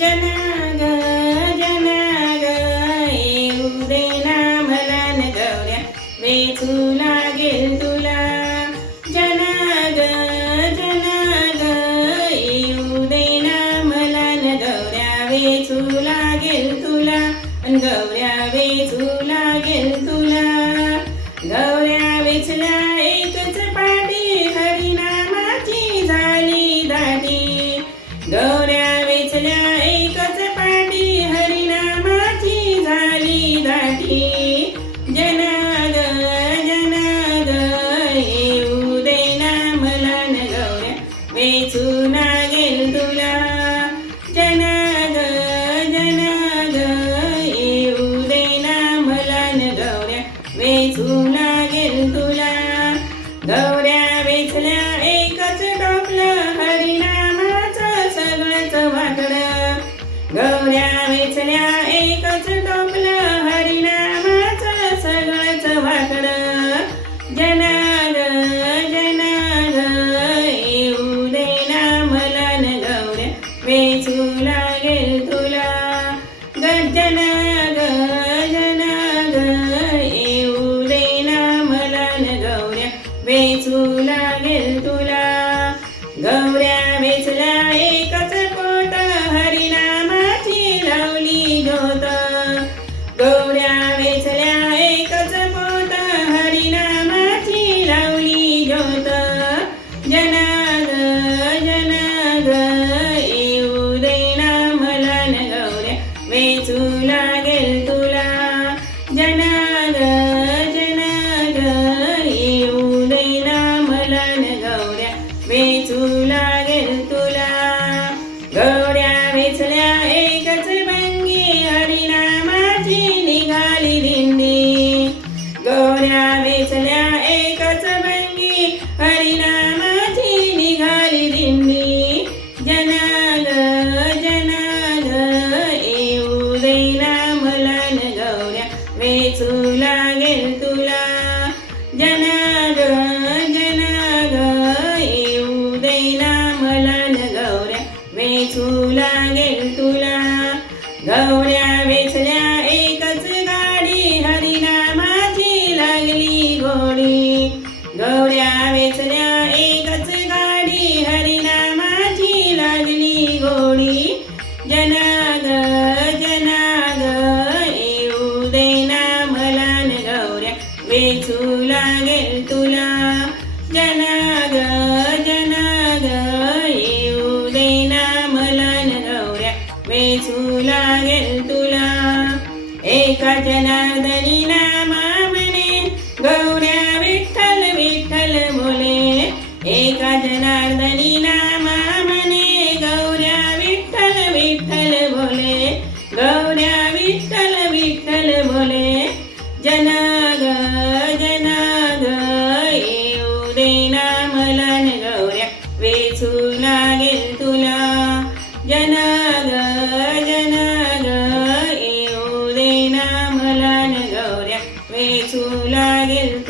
जना ग जना ग येऊ दे ना मला न गौऱ्या वेचू लागेल तुला. जना ग येऊ दे ना मला न गौऱ्या वेचू लागेल तुला. गौऱ्या वेचू लागेल तुला. गौऱ्या वेचल्या एकच पाटी हरिनामाची झाली दाटी. गौऱ्या वेचल्या एकच पाटी हरिनामाची झाली दाटी. जना ग येऊ दे ना मला न गौऱ्या वेचू लागेल तुला. जना ग येऊ दे ना मला न गौऱ्या वेचू लागेल तुला. गौऱ्या वेचल्या एकच टोपलं हरिनामाचं सगळंच वाकडं. गौऱ्या वेचल्या एकच टोपलं हरिनामाचं सगळंच वाकडं. जना ग येऊ दे ना मला न गौऱ्या वेचू लागेल तुला. जना ग येऊ दे ना मला न गौऱ्या वेचू लागेल तुला. गौऱ्या वेचल्या एकच पोत हरिनामाची लावली ज्योत. गौऱ्या वेचल्या एकच पोत हरिनामाची लावली ज्योत. जना ग येऊ दे ना मला न गौऱ्या वेचू लागेल तुला. जना ग येऊ दे ना मला न गौऱ्या वेचू लागेल तुला. गौऱ्या वेचल्या एकच भंगी हरिनामाची निघाली दिंडी. गौऱ्या वेचल्या एकच भंगी हरिनामाची निघाली दिंडी. जना ग येऊ दे ना मला न गौऱ्या वेचू लागेल तुला. जना ग येऊ दे ना मला न गौऱ्या वेचू लागेल तुला. गौऱ्या वेचल्या एकच गाडी हरिनामाची लागली गोडी. गौऱ्या वेचल्या एकच गाडी हरिनामाची लागली गोडी. जना ग येऊ दे ना मला न गौऱ्या वेचू लागेल तुला. जना ग येऊ दे ना मला न गौऱ्या वेचू लागेल तुला. एका जनार्दनी नामा म्हणे गौऱ्या विठ्ठल विठ्ठल बोले. एका जनार्दनी नामा म्हणे गौऱ्या विठ्ठल विठ्ठल बोले. गौऱ्या विठ्ठल विठ्ठल बोले. जना ग येऊ दे ना मला न गौऱ्या वेचू लागेल तुला. जना ग येऊ दे ना मला न गौऱ्या वेचू लागेल